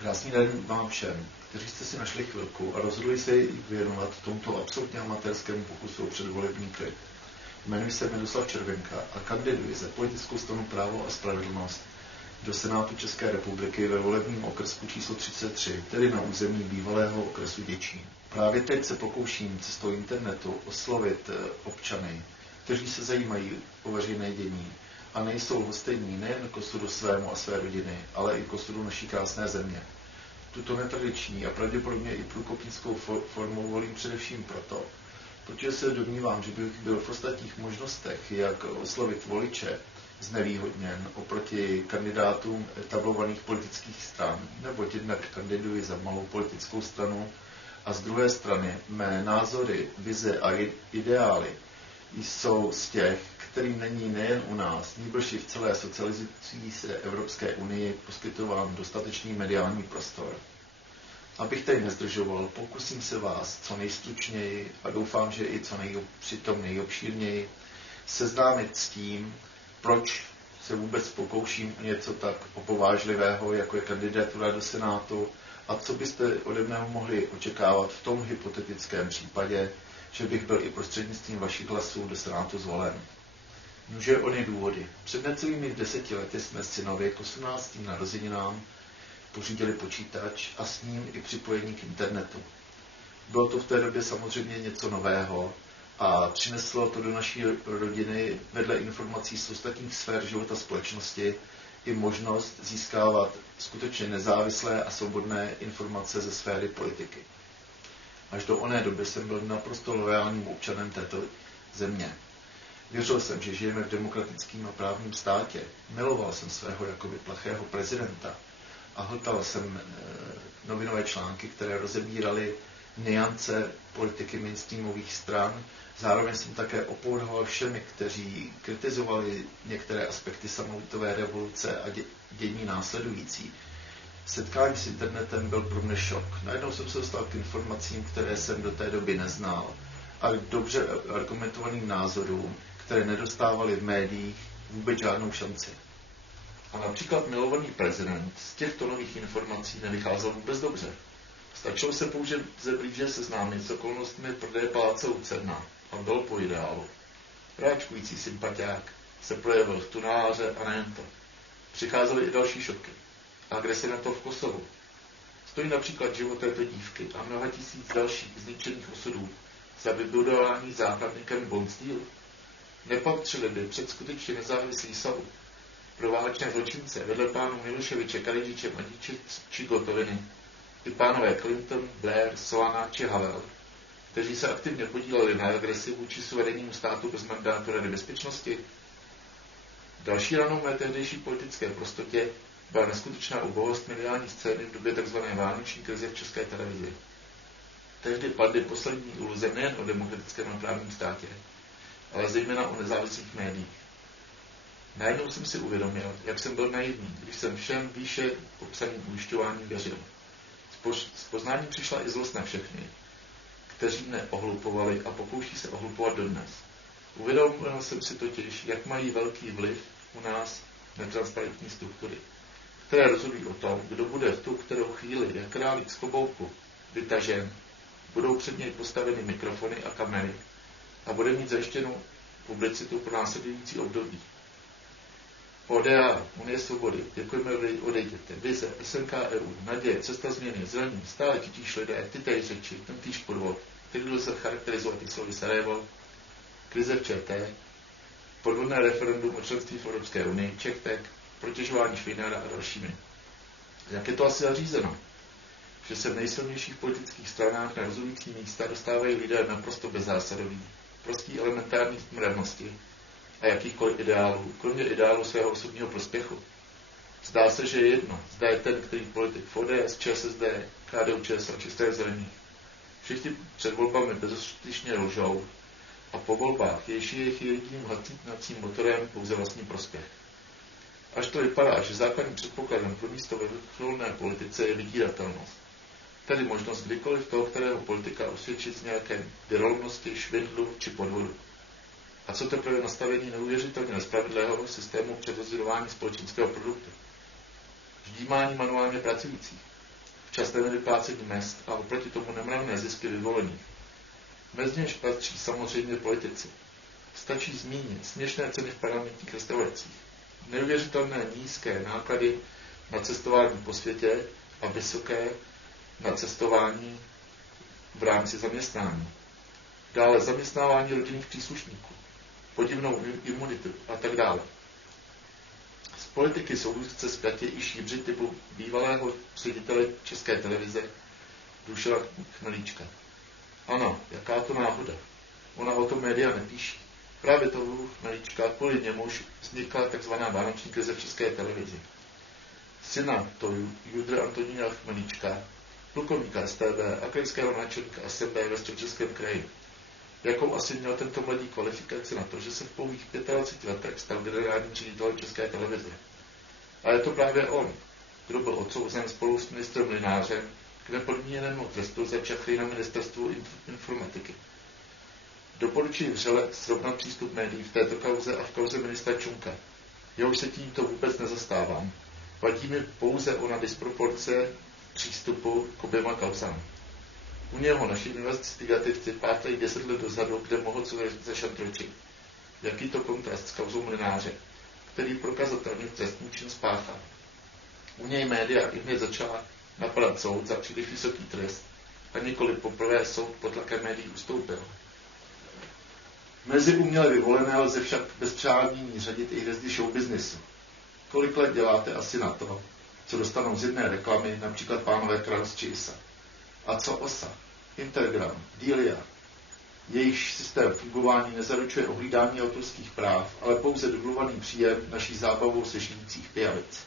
Krásný den vám všem, kteří jste si našli chvilku a rozhodli se ji věnovat tomuto absolutně amatérskému pokusu o předvolební klip. Jmenuji se Miroslav Červenka a kandiduji za politickou stranu Právo a spravedlnost do Senátu České republiky ve volebním okrsku číslo 33, tedy na území bývalého okresu Děčín. Právě teď se pokouším cestou internetu oslovit občany, kteří se zajímají o veřejné dění a nejsou lhostejní nejen k osudu svému a své rodiny, ale i k osudu naší krásné země. Tuto netradiční a pravděpodobně i průkopnickou formu volím především proto, protože se domnívám, že bych byl v ostatních možnostech, jak oslovit voliče, znevýhodněn oproti kandidátům etablovaných politických stran, neboť jednak kandiduji za malou politickou stranu a z druhé strany mé názory, vize a ideály jsou z těch, kterým není nejen u nás, nýbrž i v celé socializující se Evropské unii poskytován dostatečný mediální prostor. Abych tady nezdržoval, pokusím se vás co nejstručněji a doufám, že i přitom nejobšírněji seznámit s tím, proč se vůbec pokouším o něco tak opovážlivého, jako je kandidatura do Senátu, a co byste ode mne mohli očekávat v tom hypotetickém případě, že bych byl i prostřednictvím vašich hlasů do Senátu zvolen. Může ony důvody. Před necelými 10 lety jsme synovi k 18. narozeninám pořídili počítač a s ním i připojení k internetu. Bylo to v té době samozřejmě něco nového a přineslo to do naší rodiny vedle informací z ostatních sfér života společnosti i možnost získávat skutečně nezávislé a svobodné informace ze sféry politiky. Až do oné doby jsem byl naprosto loajálním občanem této země. Věřil jsem, že žijeme v demokratickém a právním státě. Miloval jsem svého jakoby plachého prezidenta a hltal jsem novinové články, které rozebíraly nuance politiky mainstreamových stran. Zároveň jsem také opovrhoval všemi, kteří kritizovali některé aspekty samoutové revoluce a dění následující. Setkání s internetem byl pro mě šok. Najednou jsem se dostal k informacím, které jsem do té doby neznal, a k dobře argumentovaným názorům, které nedostávaly v médiích vůbec žádnou šanci. A například milovaný prezident z těchto nových informací nevycházel vůbec dobře. Stačilo se pouze blíže seznámit s okolnostmi prodeje paláce Lucerna a byl po ideálu. Práčkující sympatiák se projevil v tunáře a nejen to. Přicházely i další šoky. A kde se na to v Kosovu? Stojí například život této dívky a mnoha tisíc dalších zničených osudů za vybudování základníkem Bonsteel. Nepatřili by před skutečně nezávislý soud pro válečné zločince vedle pánů Miloševiče, Karadžiče, Mladiče či Gotoviny i pánové Clinton, Blair, Solana či Havel, kteří se aktivně podíleli na agresi vůči suverénnímu státu bez mandátu Rady bezpečnosti. Další ranou mé tehdejší politické prostotě byla neskutečná ubohost mediální scény v době tzv. Vánoční krize v České televizi. Tehdy padly poslední iluze nejen o demokratickém a právním státě, ale zejména o nezávislých médiích. Najednou jsem si uvědomil, jak jsem byl naivní, když jsem všem výše popsaným ujišťováním věřil. Z poznání přišla i zlost na všechny, kteří mne ohlupovali a pokouší se ohlupovat dodnes. Uvědomil jsem si totiž, jak mají velký vliv u nás netransparentní struktury, které rozhodují o tom, kdo bude v tu kterou chvíli, jak králík z klobouku, vytažen, budou před něj postaveny mikrofony a kamery a bude mít zajištěnou publicitu pro následující období. ODA, Unie svobody, děkujeme, odejděte, vize, SNK EU, naděje, cesta změny, zelení, stále titíž lidé, ty též řeči, ten týž podvod, který lze charakterizovat i slovy Sarajevo, krize v ČT, podvodné referendum o členství v Evropské unii, CzechTek, protěžování Švejnára a dalšími. Jak je to asi zařízeno? Že se v nejsilnějších politických stranách na rozhodující místa dostávají lidé naprosto bezzásadoví, prostí elementární mravnosti a jakýchkoliv ideálů, kromě ideálu svého osobního prospěchu. Zdá se, že je jedno, zda je ten, který politik v ODS, ČSSD, KDU-ČSL či Strany zelených. Všichni před volbami bezostyšně lžou a po volbách je jejich jediným hnacím motorem pouze vlastní prospěch. Až to vypadá, že základním předpokladem pro místo ve vrcholné politice je vydíratelnost. Tedy možnost kdykoliv toho, kterého politika osvědčit z nějaké věrolnosti, švindlu či podvodu. A co teprve nastavení neuvěřitelně nespravedlivého systému předozdělování společenského produktu. Ždímání manuálně pracujících. časté nevyplácení mezd a oproti tomu nemravné zisky vyvolených. Mezi něž patří samozřejmě politici. Stačí zmínit směšné ceny v parlamentních restauracích, neuvěřitelné nízké náklady na cestování po světě a vysoké na cestování v rámci zaměstnání. Dále zaměstnávání rodinných příslušníků, podivnou imunitu a tak dále. Z politiky jsou úzce spjatě i šíbři typu bývalého ředitele České televize Dušana Chmelíčka. Ano, jaká to náhoda. Ona o tom média nepíší. Právě toho Chmelíčka kvůli němuž vznikla tzv. Vánoční krize v České televizi. Syna to Judra Antonína Chmelíčka, plukovníka STB a krajského náčelníka SMB ve Středočeském kraji. Jakou asi měl tento mladý kvalifikaci na to, že se v pouhých 25 letech stal generálním ředitelem České televize. A je to právě on, kdo byl odsouzen spolu s ministrem Mlynářem k nepodmíněnému trestu za čachry na ministerstvu informatiky. Doporučuji vřele srovnat přístup médií v této kauze a v kauze ministra Čunka. Jehož se tímto vůbec nezastávám. Vadí mi pouze ona disproporce přístupu k oběma kauzám. U něho naši investigativci pátlají 10 let dozadu, kde mohou co zašantročit. Jaký to kontrast s kauzou Mlynáře, který prokazatelně trestný čin spáchal. U něj média i hned začala napadat soud za příliš vysoký trest a nikoli poprvé soud pod tlakem médií ustoupil. Mezi uměle vyvolené lze však bez přání řadit i hvězdy showbiznisu. Kolik let děláte asi na to, co dostanou z jedné reklamy, například pánové Kraus či ISA? A co OSA, Intergram, Delia? Jejich systém fungování nezaručuje ohlídání autorských práv, ale pouze dublovaný příjem naší zábavou se žijících pijavic.